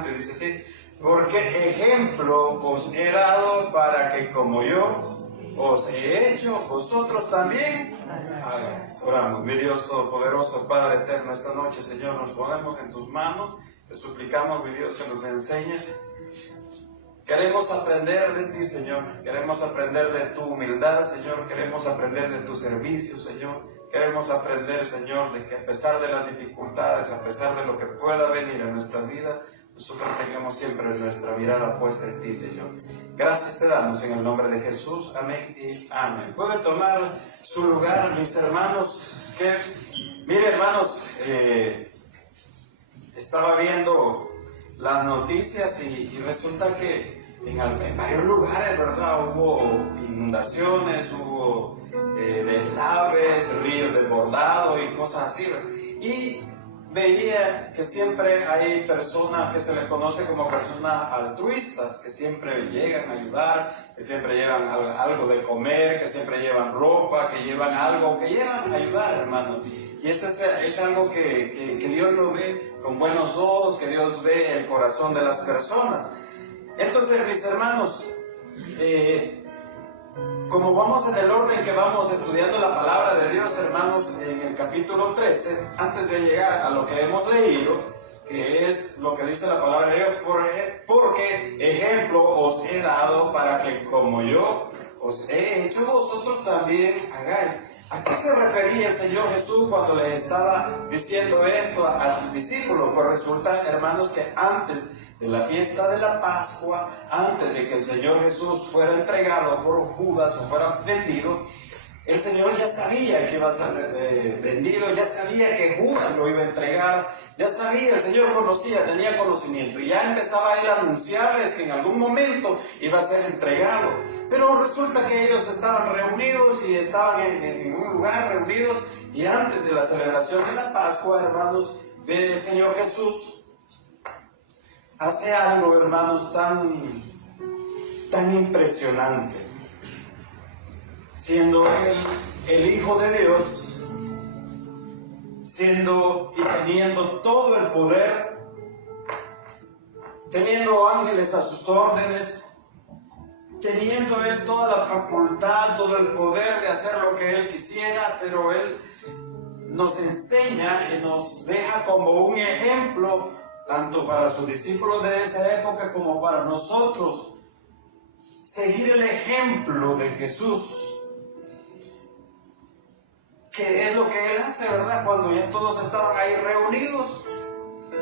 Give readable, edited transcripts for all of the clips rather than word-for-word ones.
Santo y dice así: porque ejemplo os he dado para que como yo os he hecho, vosotros también hagáis. Oramos. Mi Dios todopoderoso, Padre eterno, esta noche, Señor, nos ponemos en tus manos. Te suplicamos, mi Dios, que nos enseñes. Queremos aprender de ti, Señor. Queremos aprender de tu humildad, Señor. Queremos aprender de tu servicio, Señor. Queremos aprender, Señor, de que a pesar de las dificultades, a pesar de lo que pueda venir en nuestra vida, nosotros tengamos siempre nuestra mirada puesta en ti, Señor. Gracias te damos en el nombre de Jesús. Amén y amén. Puede tomar su lugar, mis hermanos. Mire, hermanos, estaba viendo las noticias y resulta que en varios lugares, ¿verdad? Hubo inundaciones, hubo deslaves, ríos desbordados y cosas así, ¿verdad? Y veía que siempre hay personas que se les conoce como personas altruistas, que siempre llegan a ayudar, que siempre llevan algo de comer, que siempre llevan ropa, que llevan algo, que llegan a ayudar, hermano. Y eso es algo que Dios lo ve con buenos ojos, que Dios ve el corazón de las personas. Entonces, mis hermanos, como vamos en el orden que vamos estudiando la palabra de Dios, hermanos, en el capítulo 13, antes de llegar a lo que hemos leído, que es lo que dice la palabra de Dios, porque ejemplo os he dado para que como yo os he hecho, vosotros también hagáis. ¿A qué se refería el Señor Jesús cuando les estaba diciendo esto a sus discípulos? Pues resulta, hermanos, que antes de la fiesta de la Pascua, antes de que el Señor Jesús fuera entregado por Judas o fuera vendido, el Señor ya sabía que iba a ser vendido, ya sabía que Judas lo iba a entregar, ya sabía, el Señor conocía, tenía conocimiento, y ya empezaba él a anunciarles que en algún momento iba a ser entregado. Pero resulta que ellos estaban reunidos y estaban en un lugar reunidos, y antes de la celebración de la Pascua, hermanos, el Señor Jesús hace algo, hermanos, tan impresionante. Siendo Él el Hijo de Dios, siendo y teniendo todo el poder, teniendo ángeles a sus órdenes, teniendo Él toda la facultad, todo el poder de hacer lo que Él quisiera, pero Él nos enseña y nos deja como un ejemplo, tanto para sus discípulos de esa época como para nosotros, seguir el ejemplo de Jesús. ¿Qué es lo que Él hace, verdad? Cuando ya todos estaban ahí reunidos.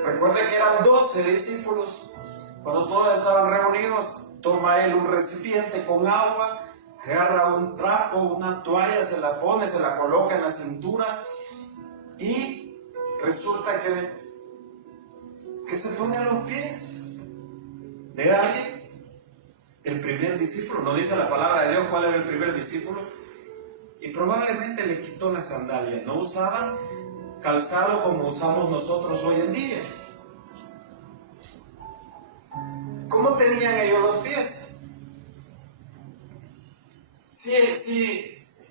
Recuerden que eran 12 discípulos. Cuando todos estaban reunidos, toma Él un recipiente con agua, agarra un trapo, una toalla, se la pone, se la coloca en la cintura, y resulta que se pone a los pies de alguien, el primer discípulo. No dice la palabra de Dios cuál era el primer discípulo, y probablemente le quitó las sandalias. No usaban calzado como usamos nosotros hoy en día. ¿Cómo tenían ellos los pies?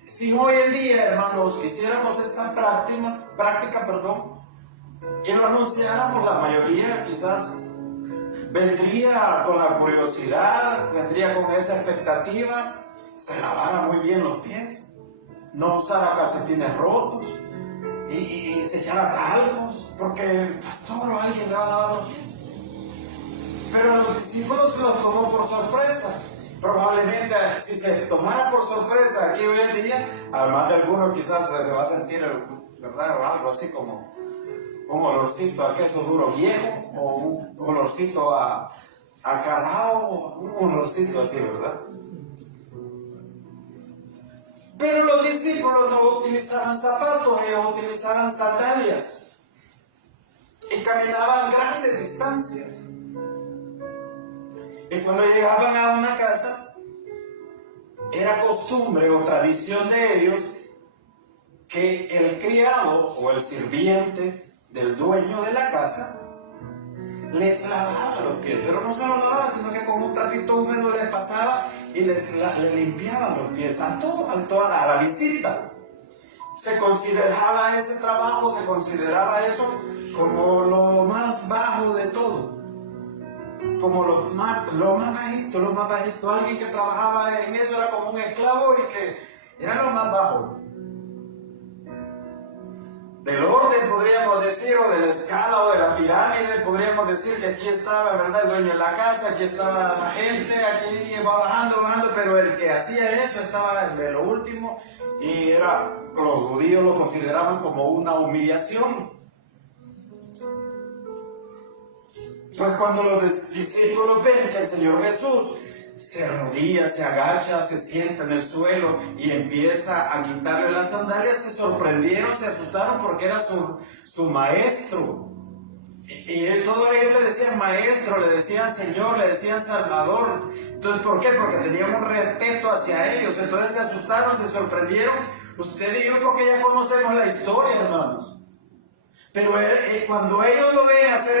Si hoy en día, hermanos, hiciéramos esta práctica, y lo anunciáramos, la mayoría quizás vendría con la curiosidad, vendría con esa expectativa, se lavara muy bien los pies, no usara calcetines rotos y se echara talcos, porque el pastor o alguien le va a lavar los pies. Pero los discípulos se los tomó por sorpresa. Probablemente si se tomara por sorpresa aquí hoy en día, además de algunos quizás se va a sentir, ¿verdad?, o algo así como un olorcito a queso duro viejo, o un olorcito a carao, un olorcito así, ¿verdad? Pero los discípulos no utilizaban zapatos, ellos utilizaban sandalias y caminaban grandes distancias. Y cuando llegaban a una casa, era costumbre o tradición de ellos que el criado o el sirviente del dueño de la casa les lavaba los pies, pero no se los lavaba, sino que con un trapito húmedo les pasaba y le limpiaba los pies a toda la visita. Se consideraba ese trabajo, se consideraba eso como lo más bajo de todo. como lo más bajito, alguien que trabajaba en eso era como un esclavo y que era lo más bajo. Del orden podríamos decir, o de la escala o de la pirámide, podríamos decir que aquí estaba, ¿verdad?, el dueño de la casa, aquí estaba la gente, aquí iba bajando, pero el que hacía eso estaba de lo último y los judíos lo consideraban como una humillación. Pues cuando los discípulos ven que el Señor Jesús se arrodilla, se agacha, se sienta en el suelo y empieza a quitarle las sandalias, se sorprendieron, se asustaron porque era su maestro. Y todos ellos le decían maestro, le decían Señor, le decían Salvador. Entonces, ¿por qué? Porque tenían un respeto hacia ellos. Entonces se asustaron, se sorprendieron. Usted y yo, porque ya conocemos la historia, hermanos. Pero cuando ellos lo ven hacer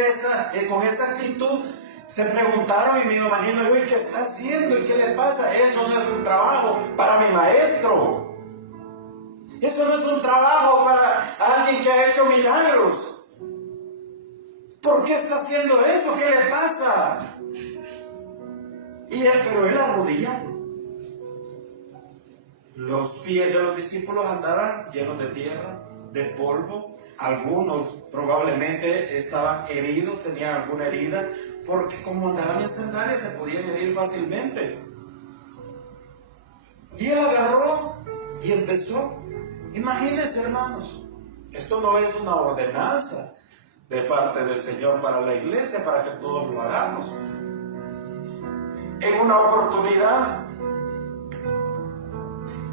con esa actitud, se preguntaron, y me imagino yo, ¿y qué está haciendo? ¿Y qué le pasa? Eso no es un trabajo para mi maestro. Eso no es un trabajo para alguien que ha hecho milagros. ¿Por qué está haciendo eso? ¿Qué le pasa? Pero él arrodillado. Los pies de los discípulos andaban llenos de tierra, de polvo. Algunos probablemente estaban heridos, tenían alguna herida, porque como andaban en sandalias se podían herir fácilmente. Y él agarró y empezó. Imagínense, hermanos, esto no es una ordenanza de parte del Señor para la iglesia, para que todos lo hagamos. En una oportunidad,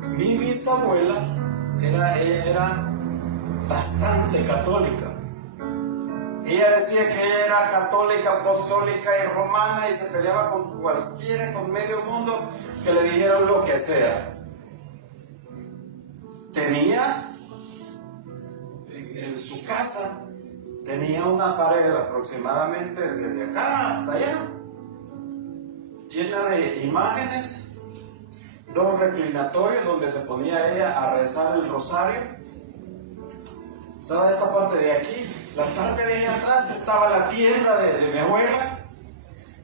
mi bisabuela, ella era bastante católica. Ella decía que ella era católica, apostólica y romana, y se peleaba con cualquiera, con medio mundo, que le dijeran lo que sea. Tenía en su casa, tenía una pared aproximadamente desde acá hasta allá, llena de imágenes, 2 reclinatorios donde se ponía ella a rezar el rosario. ¿Sabe esta parte de aquí? La parte de allá atrás estaba la tienda de mi abuela,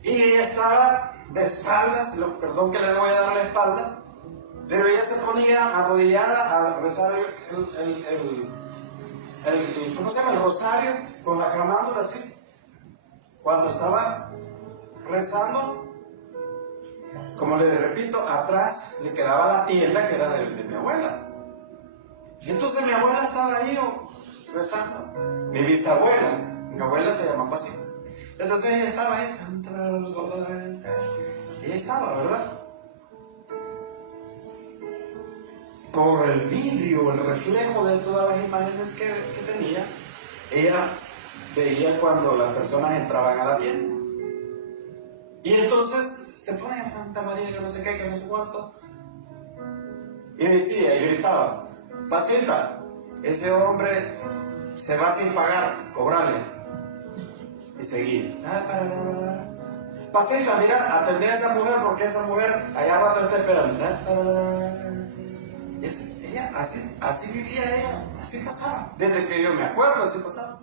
y ella estaba de espaldas, perdón que le voy a dar la espalda, pero ella se ponía arrodillada a rezar ¿cómo se llama? El rosario, con la camándula así. Cuando estaba rezando, como les repito, atrás le quedaba la tienda que era de mi abuela. Y entonces mi abuela estaba ahí rezando. Mi bisabuela, mi abuela se llama Pasita. Entonces ella estaba ahí, y ella estaba, ¿verdad? Por el vidrio, el reflejo de todas las imágenes que tenía, ella veía cuando las personas entraban a la tienda. Y entonces se ponía Santa María, que no sé qué, que no sé cuánto. Y decía, y gritaba, Pasita, ese hombre se va sin pagar, cobrarle. Y seguía. Pasita, mira, atendé a esa mujer, porque esa mujer allá rato está esperando. Ella, así vivía ella, así pasaba. Desde que yo me acuerdo, así pasaba.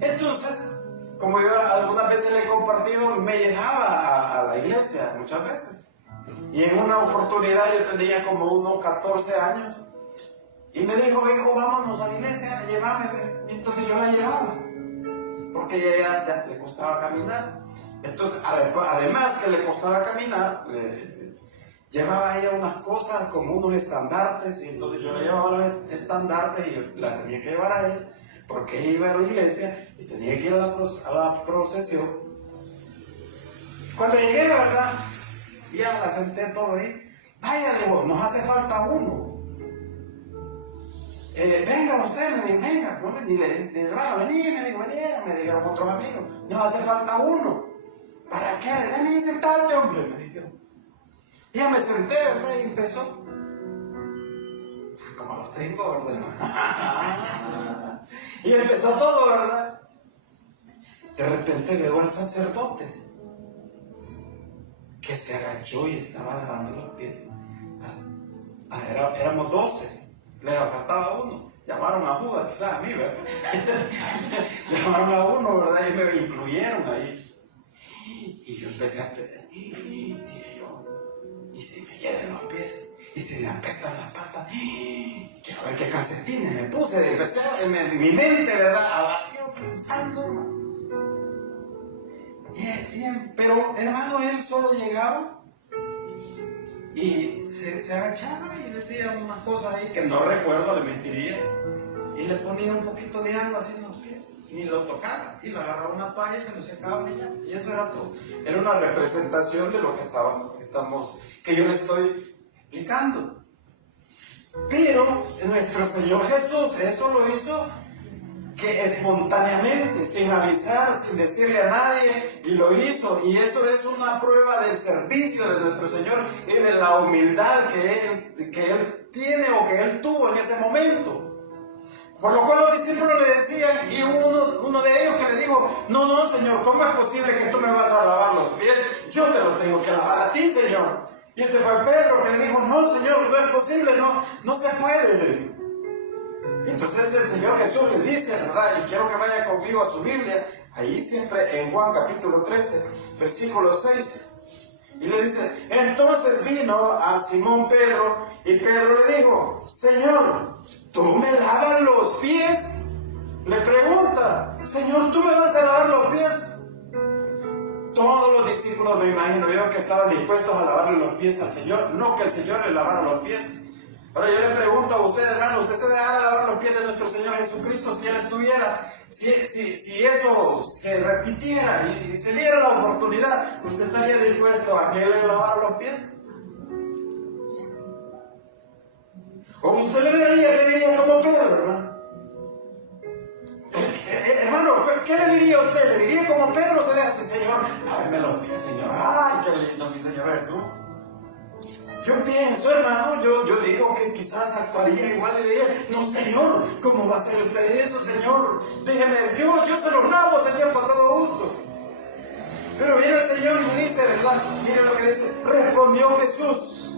Entonces, como yo algunas veces le he compartido, me llevaba a la iglesia, muchas veces. Y en una oportunidad yo tenía como unos 14 años. Y me dijo, hijo, vámonos a la iglesia, llévame. Y entonces yo la llevaba, porque ella ya le costaba caminar. Entonces, además que le costaba caminar, llevaba a ella unas cosas como unos estandartes. Y entonces yo le llevaba los estandartes y yo la tenía que llevar a ella, porque ella iba a la iglesia y tenía que ir a la procesión. Cuando llegué, ¿verdad? Ya la senté todo ahí. Vaya, digo, nos hace falta uno. Venga usted, me dijo, venga. ¿No? Vení, me dijo, me dijeron otros amigos. Nos hace falta uno. ¿Para qué? Ven y sentarte, hombre, me dijeron. Y ya me senté, ¿verdad? Y empezó. Como los tengo, ¿verdad? Y empezó todo, ¿verdad? De repente veo al sacerdote que se agachó y estaba lavando los pies. Éramos 12. Les faltaba uno. Llamaron a Judas, quizás a mí, ¿verdad? Llamaron a uno, ¿verdad? Y me incluyeron ahí. Y yo empecé a pensar, dije yo, ¿y si me hieden los pies? ¿Y si me apestan las patas? Quiero ver qué calcetines me puse. Empecé en mi mente, ¿verdad? Abatido pensando, hermano. Bien, pero hermano, él solo llegaba y se agachaba y decía unas cosas ahí que no recuerdo, le mentiría, y le ponía un poquito de agua así en los pies y lo tocaba y le agarraba una toalla y se lo secaba y eso era todo. Era una representación de lo que yo le estoy explicando. Pero nuestro Señor Jesús eso lo hizo que espontáneamente, sin avisar, sin decirle a nadie, y lo hizo. Y eso es una prueba del servicio de nuestro Señor y de la humildad que Él tiene o que Él tuvo en ese momento. Por lo cual los discípulos le decían, y uno de ellos que le dijo, no, Señor, ¿cómo es posible que tú me vas a lavar los pies? Yo te los tengo que lavar a ti, Señor. Y ese fue Pedro que le dijo, no, Señor, no es posible, no se puede, le dijo. Entonces el Señor Jesús le dice, ¿verdad? Y quiero que vaya conmigo a su Biblia, ahí siempre en Juan capítulo 13, versículo 6. Y le dice, entonces vino a Simón Pedro, y Pedro le dijo, Señor, ¿tú me lavas los pies? Le pregunta, Señor, ¿tú me vas a lavar los pies? Todos los discípulos, me imagino yo, que estaban dispuestos a lavarle los pies al Señor, no que el Señor le lavara los pies. Ahora yo le pregunto a usted, hermano, ¿usted se dejara lavar los pies de nuestro Señor Jesucristo si Él estuviera? Si eso se repitiera y se diera la oportunidad, ¿usted estaría dispuesto a que Él le lavara los pies? ¿O usted le diría como Pedro, hermano? Hermano, ¿qué le diría a usted? ¿Le diría como Pedro? Se le hace, Señor, láveme los pies, Señor. Ay, qué lindo mi Señor Jesús. Yo pienso, hermano, yo digo que quizás actuaría igual y le diría, no, Señor, ¿cómo va a hacer usted eso, Señor? Déjeme, yo se los lavo, Señor, con todo gusto. Pero viene el Señor y me dice, ¿verdad? Mire lo que dice, respondió Jesús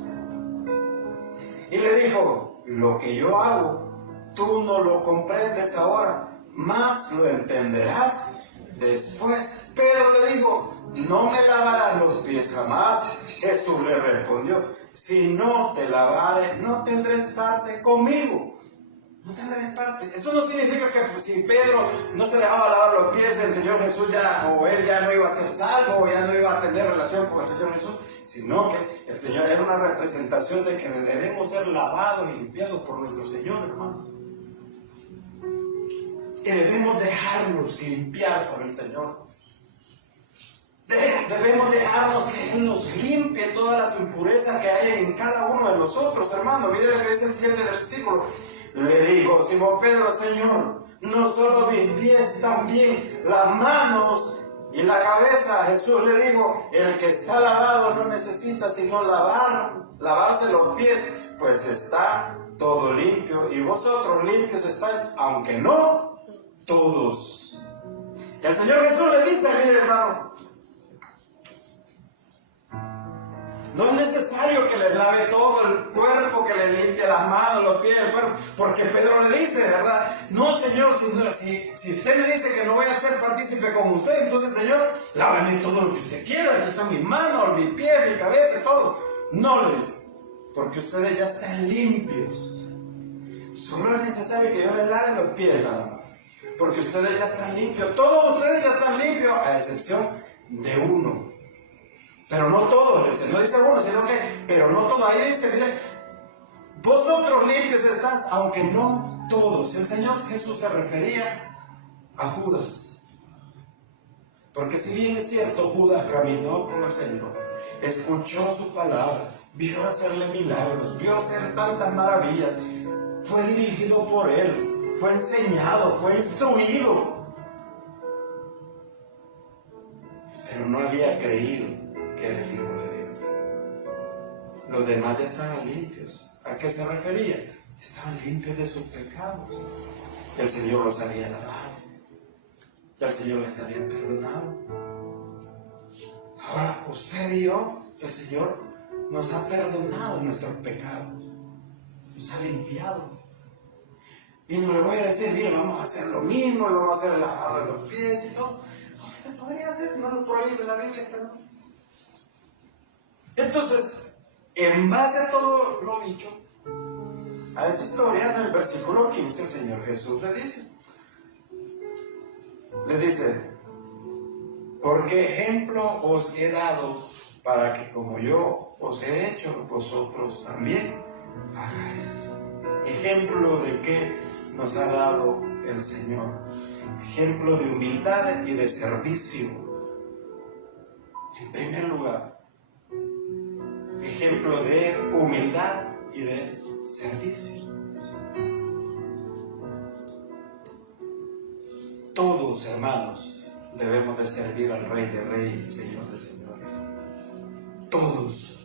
y le dijo, lo que yo hago, tú no lo comprendes ahora, mas lo entenderás después. Pedro le dijo, no me lavarás los pies jamás. Jesús le respondió, si no te lavare, no tendrás parte conmigo. No tendrás parte. Eso no significa que si Pedro no se dejaba lavar los pies, el Señor Jesús él ya no iba a ser salvo, o ya no iba a tener relación con el Señor Jesús, sino que el Señor era una representación de que debemos ser lavados y limpiados por nuestro Señor, hermanos. Y debemos dejarnos limpiar por el Señor. Debemos dejarnos que Él nos limpie todas las impurezas que hay en cada uno de nosotros, hermano. Mire lo que dice el siguiente versículo. Le dijo Simón Pedro, Señor, no solo mis pies, también las manos y la cabeza. Jesús le dijo, el que está lavado no necesita sino lavarse los pies, pues está todo limpio. Y vosotros limpios estáis, aunque no todos. Y el Señor Jesús le dice, mire hermano, no es necesario que les lave todo el cuerpo, que les limpie las manos, los pies, el cuerpo, porque Pedro le dice, ¿verdad? No, Señor, si usted me dice que no voy a ser partícipe con usted, entonces, Señor, lávame todo lo que usted quiera. Aquí están mis manos, mi pie, mi cabeza, todo. No le dice, porque ustedes ya están limpios. Solo es necesario que yo les lave los pies nada más, porque ustedes ya están limpios. Todos ustedes ya están limpios, a excepción de uno. Pero no todos, no dice uno, sino que, pero no todos. Ahí dice, miren, vosotros limpios estás, aunque no todos. El Señor Jesús se refería a Judas. Porque si bien es cierto, Judas caminó con el Señor, escuchó su palabra, vio hacerle milagros, vio hacer tantas maravillas, fue dirigido por Él, fue enseñado, fue instruido, pero no había creído que era el Hijo de Dios. Los demás ya estaban limpios. ¿A qué se refería? Estaban limpios de sus pecados. El Señor los había lavado. Y el Señor les había perdonado. Ahora, usted y yo, el Señor nos ha perdonado nuestros pecados. Nos ha limpiado. Y no le voy a decir, mire, vamos a hacer lo mismo y vamos a hacer el lavado de los pies y todo. se podría hacer, no lo prohíbe la Biblia, pero no. Entonces, en base a todo lo dicho, a esa historia, en el versículo 15, el Señor Jesús le dice, porque ejemplo os he dado para que como yo os he hecho, vosotros también hagáis. Ejemplo de qué nos ha dado el Señor. Ejemplo de humildad y de servicio. En primer lugar, ejemplo de humildad y de servicio. Todos, hermanos, debemos de servir al Rey de Reyes y Señor de Señores. Todos.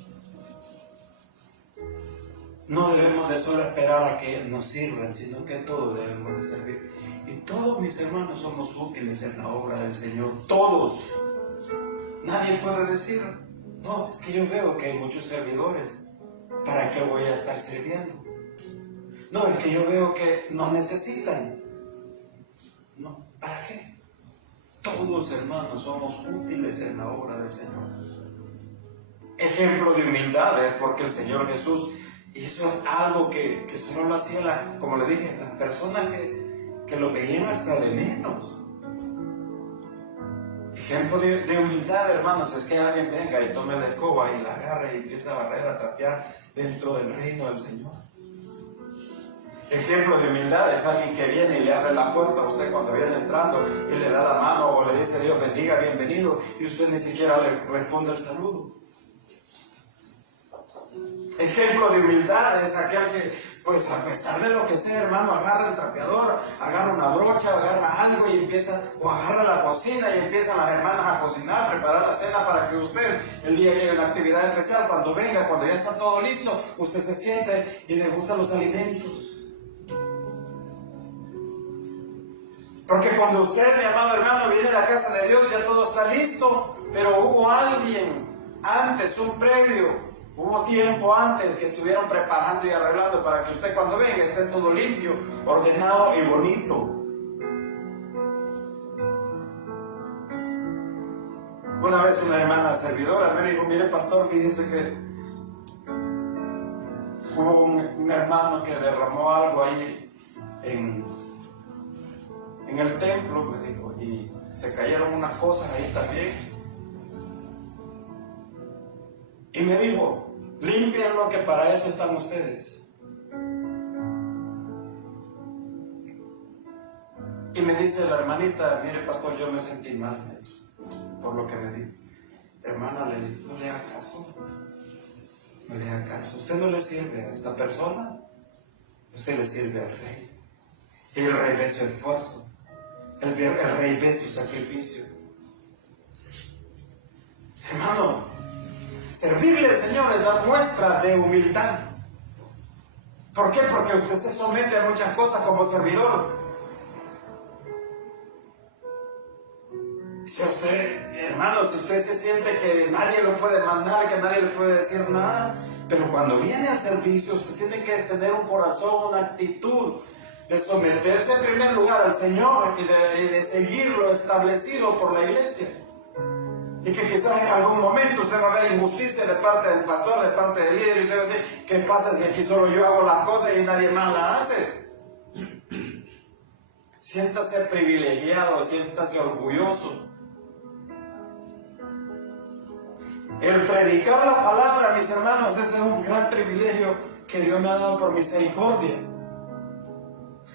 No debemos de solo esperar a que nos sirvan, sino que todos debemos de servir. Y todos, mis hermanos, somos útiles en la obra del Señor. Todos. Nadie puede decir, no, es que yo veo que hay muchos servidores. ¿Para qué voy a estar sirviendo? No, es que yo veo que no necesitan. No, ¿para qué? Todos, hermanos, somos útiles en la obra del Señor. Ejemplo de humildad es porque el Señor Jesús hizo algo que solo lo hacían, como le dije, las personas que lo veían hasta de menos. Ejemplo de humildad, hermanos, es que alguien venga y tome la escoba y la agarre y empiece a barrer, a trapear dentro del reino del Señor. Ejemplo de humildad es alguien que viene y le abre la puerta a usted cuando viene entrando y le da la mano o le dice Dios bendiga, bienvenido, y usted ni siquiera le responde el saludo. Ejemplo de humildad es aquel que, pues a pesar de lo que sea, hermano, agarra el trapeador, agarra una brocha, agarra algo y empieza, o agarra la cocina y empiezan las hermanas a cocinar, preparar la cena para que usted, el día que hay una actividad especial, cuando venga, cuando ya está todo listo, usted se siente y degusta los alimentos. Porque cuando usted, mi amado hermano, viene a la casa de Dios, ya todo está listo, pero hubo alguien antes, un previo. Hubo tiempo antes que estuvieron preparando y arreglando para que usted cuando venga esté todo limpio, ordenado y bonito. Una vez una hermana servidora me dijo, mire pastor, fíjese que hubo un hermano que derramó algo ahí en el templo, me dijo, y se cayeron unas cosas ahí también. Y me dijo, límpienlo que para eso están ustedes. Y me dice la hermanita, mire pastor, yo me sentí mal por lo que me dijo. Hermana, no le haga caso. No le haga caso. Usted no le sirve a esta persona, usted le sirve al Rey. Y el Rey ve su esfuerzo. El Rey ve su sacrificio. Hermano, servirle al Señor es dar muestra de humildad. ¿Por qué? Porque usted se somete a muchas cosas como servidor. Si usted, hermano, si usted se siente que nadie lo puede mandar, que nadie le puede decir nada, pero cuando viene al servicio, usted tiene que tener un corazón, una actitud de someterse en primer lugar al Señor y de seguir lo establecido por la iglesia. Y que quizás en algún momento usted va a ver injusticia de parte del pastor, de parte del líder, y usted va a decir, ¿qué pasa si aquí solo yo hago las cosas y nadie más las hace? Siéntase privilegiado, siéntase orgulloso. El predicar la palabra, mis hermanos, ese es un gran privilegio que Dios me ha dado por misericordia.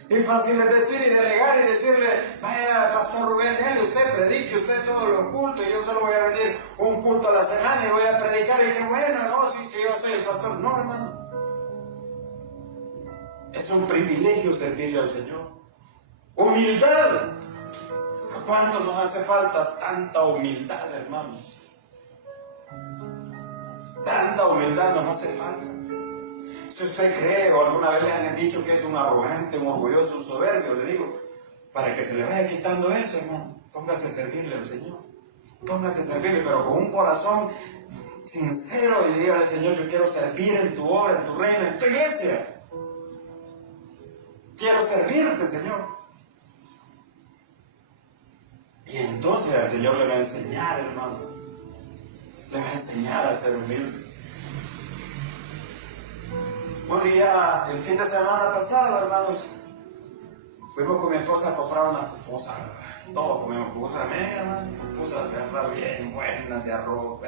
Es fácil es decir y delegar y decirle, vaya pastor Rubén, déjale usted, predique usted todos los cultos, y yo solo voy a venir un culto a la semana y voy a predicar, y qué bueno, no, sí que yo soy el pastor. No, hermano. Es un privilegio servirle al Señor. Humildad. ¿A cuánto nos hace falta tanta humildad, hermanos? Tanta humildad nos hace falta. Si usted cree o alguna vez le han dicho que es un arrogante, un orgulloso, un soberbio, le digo, para que se le vaya quitando eso, hermano, póngase a servirle al Señor. Póngase a servirle, pero con un corazón sincero, y dígale, Señor, yo quiero servir en tu obra, en tu reino, en tu iglesia. Quiero servirte, Señor. Y entonces el Señor le va a enseñar, hermano. Le va a enseñar a ser humilde. Un día, el fin de semana pasado, hermanos, fuimos con mi esposa a comprar una pupusa. Todos comimos pupusa, hermano. Pupusa de arroz bien buena, de arroz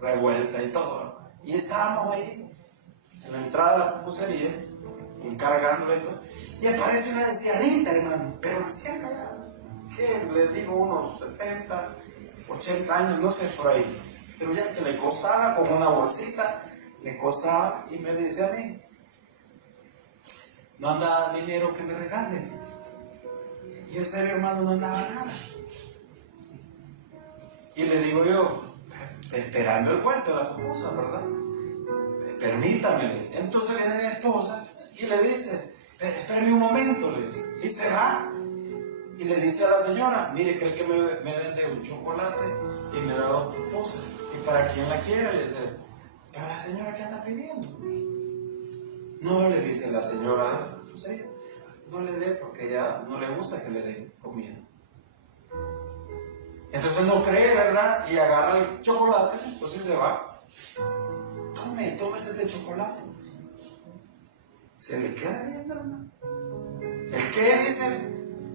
revuelta y todo. Y estábamos ahí, en la entrada de la pupusería, encargándole y todo. Y aparece una ancianita, hermano, pero anciana ya. ¿Qué? Le digo unos 70, 80 años, no sé por ahí. Pero ya que le costaba como una bolsita, le costaba y me dice a mí, no andaba dinero que me regale. Y en serio, hermano, no andaba nada. Y le digo yo, esperando el vuelto de la pupusa, ¿verdad? Permítame. Entonces viene mi esposa y le dice, espérame un momento, le dice. Y se va. Y le dice a la señora, mire, cree que me vende un chocolate y me da 2 pupusas. ¿Y para quién la quiere? Le dice, para la señora que anda pidiendo. No, le dice la señora, ¿sí? No le dé porque ya no le gusta que le den comida. Entonces no cree, ¿verdad? Y agarra el chocolate, pues y se va. Tómese este chocolate. Se le queda viendo, hermano. ¿El qué? Dice,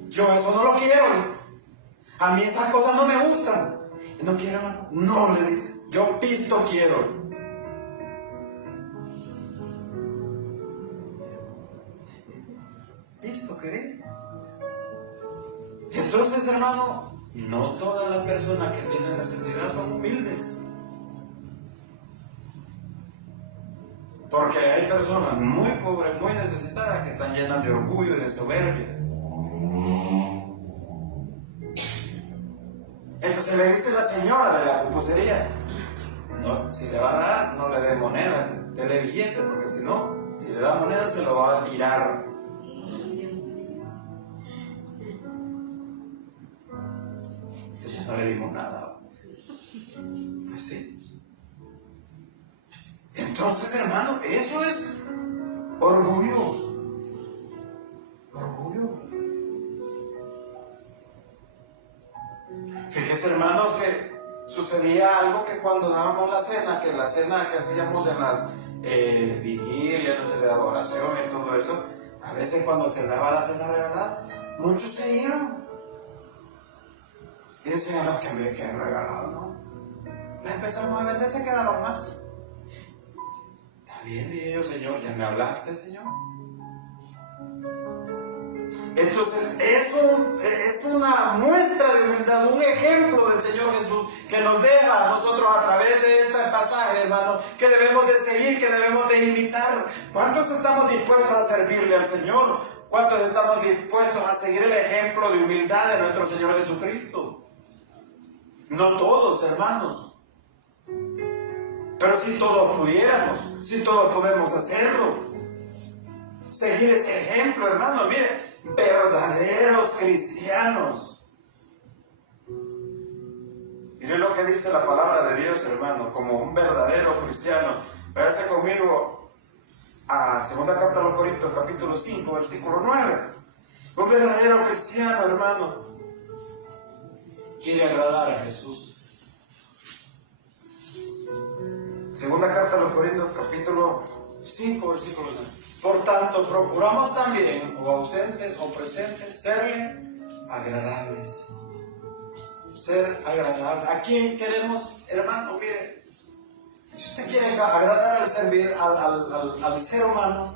yo eso no lo quiero. A mí esas cosas no me gustan. ¿No quiere, hermano? No, le dice, yo pisto quiero. Pisto querer. Entonces, hermano, no todas las personas que tienen necesidad son humildes. Porque hay personas muy pobres, muy necesitadas, que están llenas de orgullo y de soberbia. Entonces le dice la señora de la pupusería, no, si le va a dar, no le dé moneda, déle billete, porque si no, si le da moneda se lo va a tirar. Entonces no le dimos nada. Así. Entonces, hermano, eso es orgullo. Orgullo. Fíjese, hermanos, que sucedía algo que cuando dábamos la cena, que la cena que hacíamos en las vigilias, noches de adoración y todo eso, a veces cuando se daba la cena regalada, muchos se iban. Y decían, los que me quedan regalados, ¿no? La empezamos a vender, se quedaron más. Está bien, dije yo, Señor, ya me hablaste, Señor. Entonces, es una muestra de humildad, un ejemplo del Señor Jesús que nos deja a nosotros a través de este pasaje, hermano, que debemos de seguir, que debemos de imitar. ¿Cuántos estamos dispuestos a servirle al Señor? ¿Cuántos estamos dispuestos a seguir el ejemplo de humildad de nuestro Señor Jesucristo? No todos, hermanos. Pero si todos pudiéramos, si todos podemos hacerlo, seguir ese ejemplo, hermano, mire, verdaderos cristianos. Mire lo que dice la palabra de Dios, hermano, como un verdadero cristiano. Váyase conmigo a segunda carta a los Corintios, capítulo 5, versículo 9. Un verdadero cristiano, hermano, quiere agradar a Jesús. Segunda carta a los Corintios, capítulo 5, versículo 9. Por tanto, procuramos también, o ausentes o presentes, serle agradables. Ser agradable. ¿A quién queremos, hermano? Mire, si usted quiere agradar al ser humano,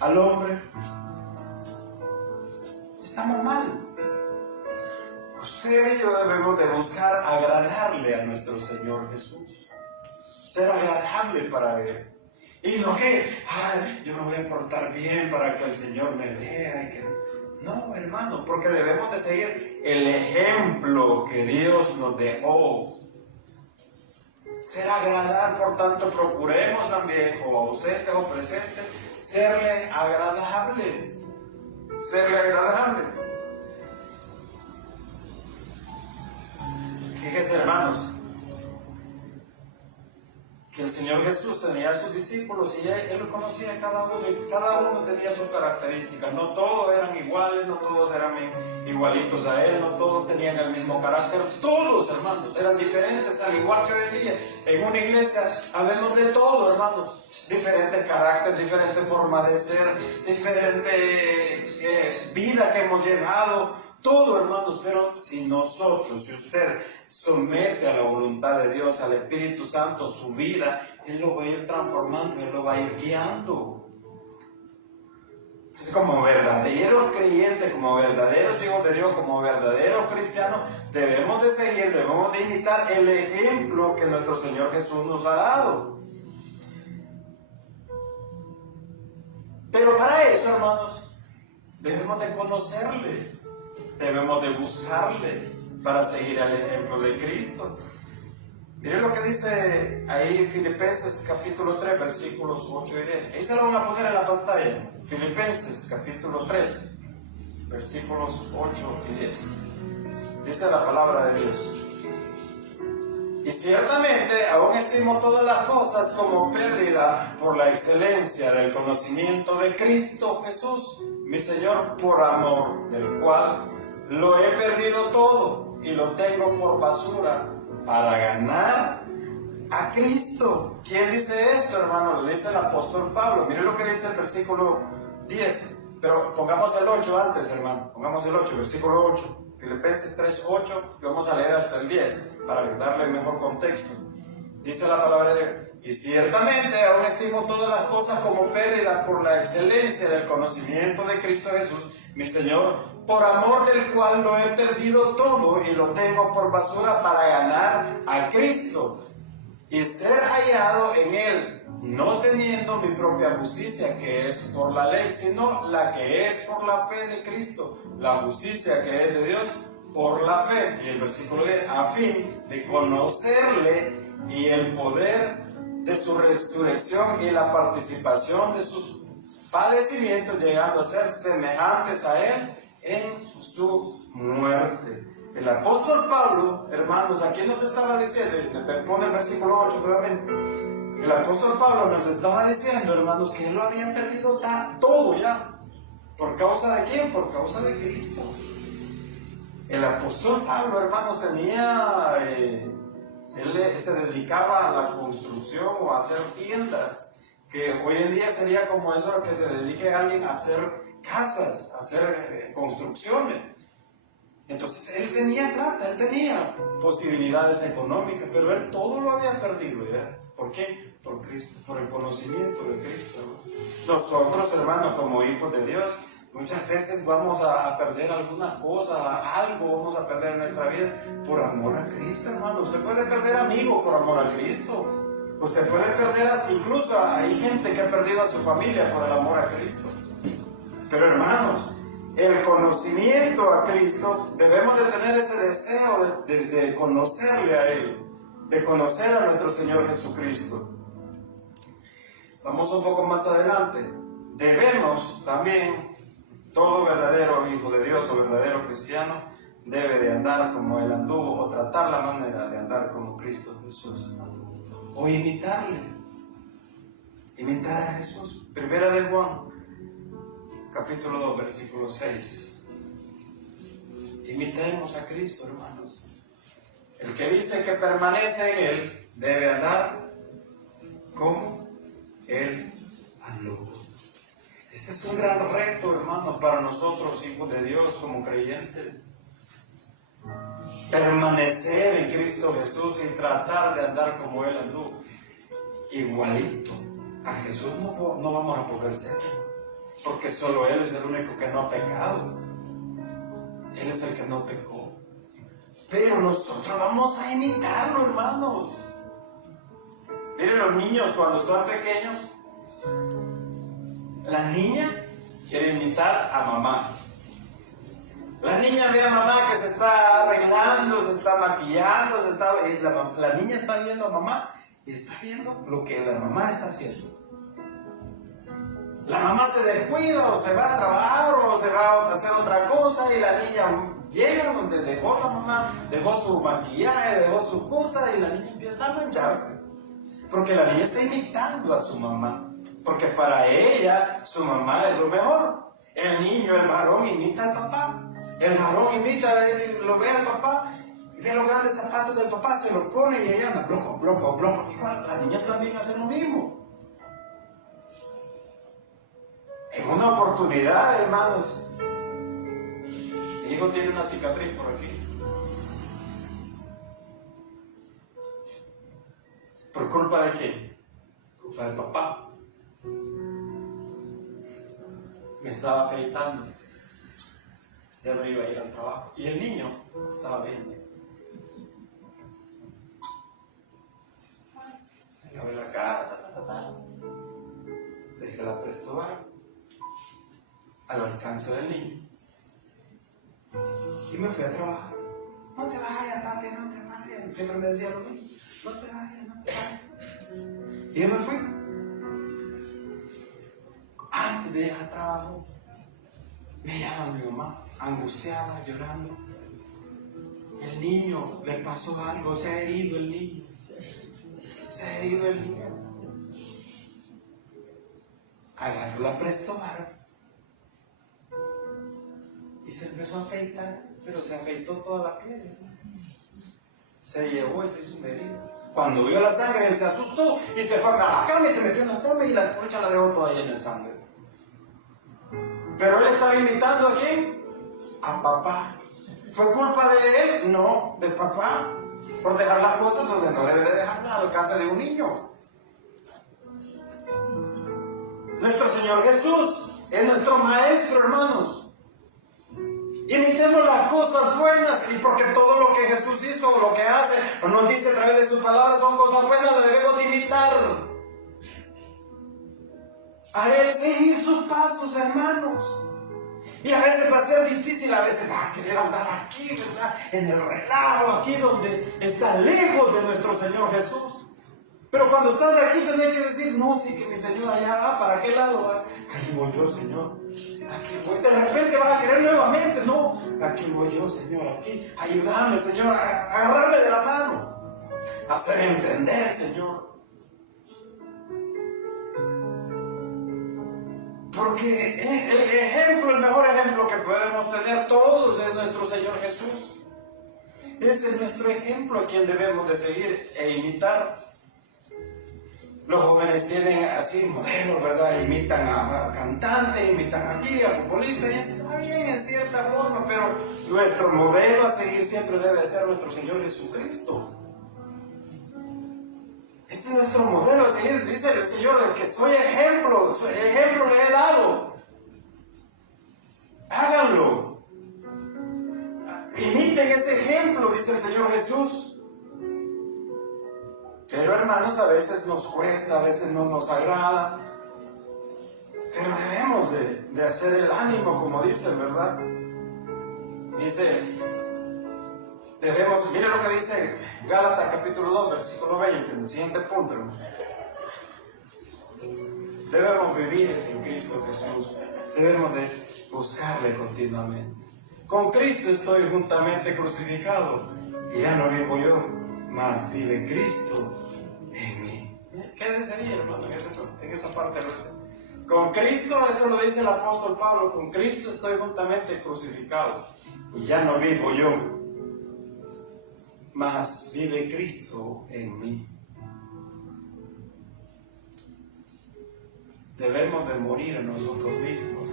al hombre, estamos mal. Usted y yo debemos de buscar agradarle a nuestro Señor Jesús. Ser agradable para Él. Y no que, yo me voy a portar bien para que el Señor me vea. No, hermano, porque debemos de seguir el ejemplo que Dios nos dejó. Ser agradable, por tanto, procuremos también, o ausentes o presentes, serle agradables. Serle agradables. Fíjense, hermanos, que el Señor Jesús tenía a sus discípulos y Él lo conocía a cada uno, y cada uno tenía sus características. No todos eran iguales, no todos eran igualitos a Él, no todos tenían el mismo carácter. Todos, hermanos, eran diferentes, al igual que hoy día. En una iglesia habemos de todo, hermanos. Diferente carácter, diferente forma de ser, diferente vida que hemos llevado. Todo, hermanos, pero si usted somete a la voluntad de Dios, al Espíritu Santo, su vida, Él lo va a ir transformando, Él lo va a ir guiando. Entonces, como verdaderos creyentes, como verdaderos hijos de Dios, como verdaderos cristianos, debemos de seguir, debemos de imitar el ejemplo que nuestro Señor Jesús nos ha dado. Pero para eso, hermanos, debemos de conocerle, debemos de buscarle para seguir el ejemplo de Cristo. Miren lo que dice ahí Filipenses capítulo 3, versículos 8 y 10. Ahí se lo van a poner en la pantalla. Filipenses capítulo 3, versículos 8 y 10. Dice la palabra de Dios: y ciertamente aún estimo todas las cosas como pérdida por la excelencia del conocimiento de Cristo Jesús, mi Señor, por amor del cual lo he perdido todo y lo tengo por basura para ganar a Cristo. ¿Quién dice esto, hermano? Lo dice el apóstol Pablo. Miren lo que dice el versículo 10. Pero pongamos el 8 antes, hermano. Pongamos el 8, versículo 8. Filipenses 3, 8, y vamos a leer hasta el 10 para darle mejor contexto. Dice la palabra de Dios: y ciertamente aún estimo todas las cosas como pérdida por la excelencia del conocimiento de Cristo Jesús, mi Señor, por amor del cual lo he perdido todo y lo tengo por basura para ganar a Cristo y ser hallado en Él, no teniendo mi propia justicia que es por la ley, sino la que es por la fe de Cristo, la justicia que es de Dios por la fe. Y el versículo 10: a fin de conocerle y el poder de su resurrección y la participación de sus padecimientos, llegando a ser semejantes a Él en su muerte. El apóstol Pablo, hermanos, aquí nos estaba diciendo, pone el versículo 8 nuevamente. El apóstol Pablo nos estaba diciendo, hermanos, que él lo había perdido todo ya. ¿Por causa de quién? Por causa de Cristo. El apóstol Pablo, hermanos, tenía... él se dedicaba a la construcción o a hacer tiendas, que hoy en día sería como eso, que se dedique a alguien a hacer casas, a hacer construcciones. Entonces él tenía plata, él tenía posibilidades económicas, pero él todo lo había perdido, ¿ya? ¿Por qué? Por Cristo, por el conocimiento de Cristo, ¿no? Nosotros, hermanos, como hijos de Dios, muchas veces vamos a perder alguna cosa, algo vamos a perder en nuestra vida por amor a Cristo, hermano. Usted puede perder amigos por amor a Cristo. Usted puede perder, incluso hay gente que ha perdido a su familia por el amor a Cristo. Pero, hermanos, el conocimiento a Cristo, debemos de tener ese deseo de conocerle a Él, de conocer a nuestro Señor Jesucristo. Vamos un poco más adelante. Debemos también... todo verdadero hijo de Dios o verdadero cristiano debe de andar como Él anduvo, o tratar la manera de andar como Cristo Jesús anduvo, o imitarle, imitar a Jesús. Primera de Juan, capítulo 2, versículo 6. Imitemos a Cristo, hermanos. El que dice que permanece en Él debe andar como Él anduvo. Este es un gran reto, hermanos, para nosotros, hijos de Dios, como creyentes. Permanecer en Cristo Jesús y tratar de andar como Él anduvo. Igualito. A Jesús no vamos a poder ser, porque solo Él es el único que no ha pecado. Él es el que no pecó. Pero nosotros vamos a imitarlo, hermanos. Miren, los niños cuando son pequeños, la niña quiere imitar a mamá. La niña ve a mamá que se está arreglando, se está maquillando, la niña está viendo a mamá y está viendo lo que la mamá está haciendo. La mamá se descuida o se va a trabajar o se va a hacer otra cosa y la niña llega donde dejó la mamá, dejó su maquillaje, dejó sus cosas y la niña empieza a mancharse. Porque la niña está imitando a su mamá. Porque para ella, su mamá es lo mejor. El niño, el varón, imita al papá. El varón imita, lo ve al papá, ve los grandes zapatos del papá, se los pone y ella anda, bloco, bloco, bloco. Igual, las niñas también hacen lo mismo. En una oportunidad, hermanos, mi hijo tiene una cicatriz por aquí. ¿Por culpa de quién? Culpa del papá. Me estaba afeitando. Ya no iba a ir al trabajo. Y el niño estaba viendo. Le lavé la cara, dejé la prestobar al alcance del niño. Y me fui a trabajar. No te vayas, papi, no te vayas. Siempre me decía lo mismo. No te vayas, no te vayas. Y yo me fui. Antes de ir al trabajo, me llama mi mamá, angustiada, llorando. El niño, le pasó algo, se ha herido el niño. Se ha herido el niño. Agarró la prestobar y se empezó a afeitar, pero se afeitó toda la piel. Se llevó y se hizo una herida. Cuando vio la sangre, él se asustó y se fue a la cama y se metió en la cama y la concha la dejó toda llena de sangre. Pero él estaba imitando ¿a quién? A papá. ¿Fue culpa de él? No, de papá. Por dejar las cosas donde no debe de dejarlas al alcance de un niño. Nuestro Señor Jesús es nuestro Maestro, hermanos. Imitemos las cosas buenas, y porque todo lo que Jesús hizo o lo que hace o nos dice a través de sus palabras son cosas buenas, las debemos de imitar. A Él seguir sus pasos, hermanos. Y a veces va a ser difícil, a veces va a querer andar aquí, ¿verdad? En el relajo, aquí donde está lejos de nuestro Señor Jesús. Pero cuando estás aquí tenés que decir, no, sí que mi Señor allá va, ¿para qué lado va? Aquí voy yo, Señor. Aquí voy. De repente vas a querer nuevamente, no, aquí voy yo, Señor, aquí. Ayúdame, Señor, a agarrarme de la mano. A hacer entender, Señor. Porque el mejor ejemplo que podemos tener todos es nuestro Señor Jesús. Ese es nuestro ejemplo a quien debemos de seguir e imitar. Los jóvenes tienen así modelos, ¿verdad? Imitan a cantantes, imitan aquí a futbolistas, y está bien en cierta forma, pero nuestro modelo a seguir siempre debe ser nuestro Señor Jesucristo. Ese es nuestro modelo a seguir. Dice el Señor que soy ejemplo le he dado. Háganlo. Imiten ese ejemplo, dice el Señor Jesús. Pero hermanos, a veces nos cuesta, a veces no nos agrada. Pero debemos de hacer el ánimo, como dice, ¿verdad? Dice, debemos, mire lo que dice Gálatas capítulo 2, versículo 20, en el siguiente punto. Debemos vivir en Cristo Jesús. Debemos de buscarle continuamente. Con Cristo estoy juntamente crucificado. Y ya no vivo yo, mas vive Cristo en mí. Quédense ahí, hermano, en esa parte. Con Cristo, eso lo dice el apóstol Pablo, con Cristo estoy juntamente crucificado. Y ya no vivo yo, mas vive Cristo en mí. Debemos de morir a nosotros mismos.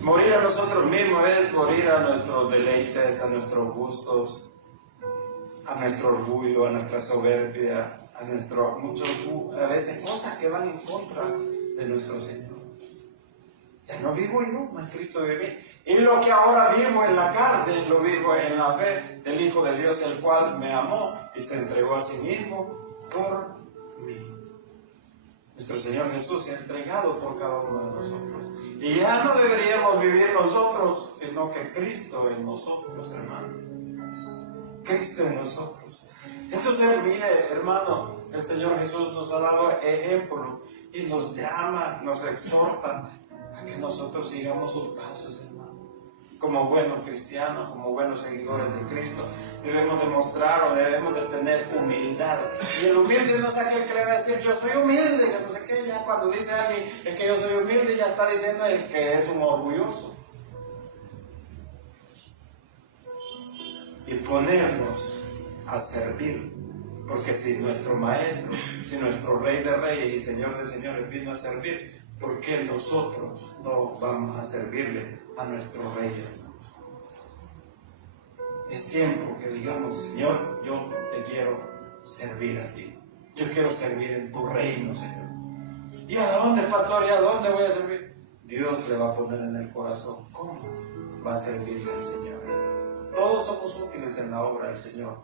Morir a nosotros mismos es morir a nuestros deleites, a nuestros gustos, a nuestro orgullo, a nuestra soberbia, a a veces cosas que van en contra de nuestro Señor. Ya no vivo yo, mas Cristo vive. Y lo que ahora vivo en la carne, lo vivo en la fe del Hijo de Dios, el cual me amó y se entregó a sí mismo por mí. Nuestro Señor Jesús se ha entregado por cada uno de nosotros. Y ya no deberíamos vivir nosotros, sino que Cristo en nosotros, hermano. Cristo en nosotros. Entonces, mire, hermano, el Señor Jesús nos ha dado ejemplo y nos llama, nos exhorta a que nosotros sigamos sus pasos, hermano. como buenos cristianos, como buenos seguidores de Cristo, debemos demostrar o debemos de tener humildad. Y el humilde no es aquel que le va a decir yo soy humilde, que no sé qué. Ya cuando dice alguien es que yo soy humilde, ya está diciendo que es un orgulloso. Y ponernos a servir, porque si nuestro maestro, si nuestro rey de reyes y señor de señores vino a servir, ¿por qué nosotros no vamos a servirle a nuestro rey? Es tiempo que digamos, Señor, yo te quiero servir a ti. Yo quiero servir en tu reino, Señor. ¿Y a dónde, pastor? ¿Y a dónde voy a servir? Dios le va a poner en el corazón cómo va a servirle al Señor. Todos somos útiles en la obra del Señor.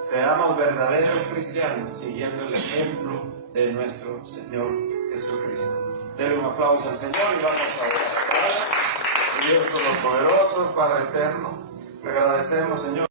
Seamos verdaderos cristianos siguiendo el ejemplo de nuestro Señor Jesucristo. Denle un aplauso al Señor y vamos a orar. Padre, Dios Todopoderoso, Padre eterno, le agradecemos, Señor.